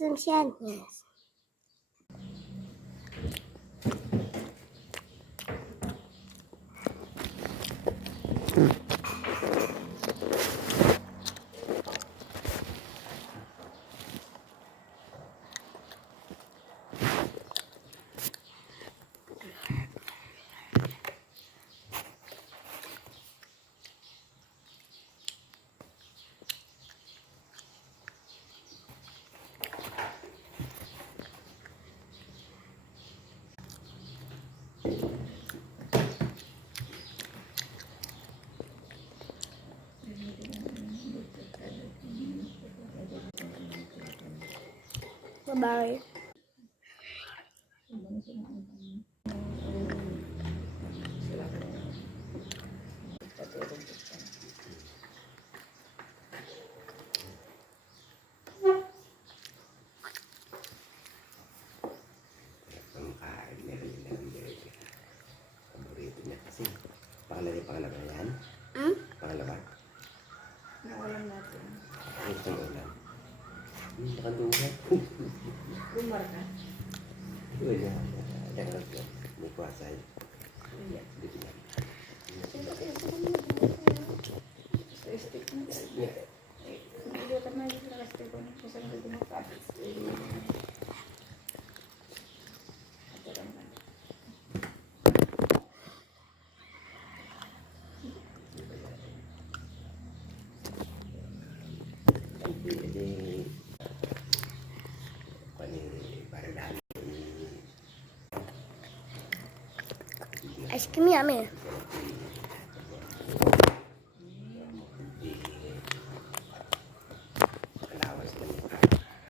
Sąsiadnie. Bye-bye. Paborito niya kasi. Pangalawa yan? Pangalawa? Nawalan natin. Ang isang ulam. Nakandungan. Lumar ka? Yun yan. Diyan lang yan. May kwasay. Iya. Dito yan. Sa stick na. Yeah. Hindi ka na yung nakastik ko na. Kasi hindi kumapapit. Ito lang na. Ice cream yummy.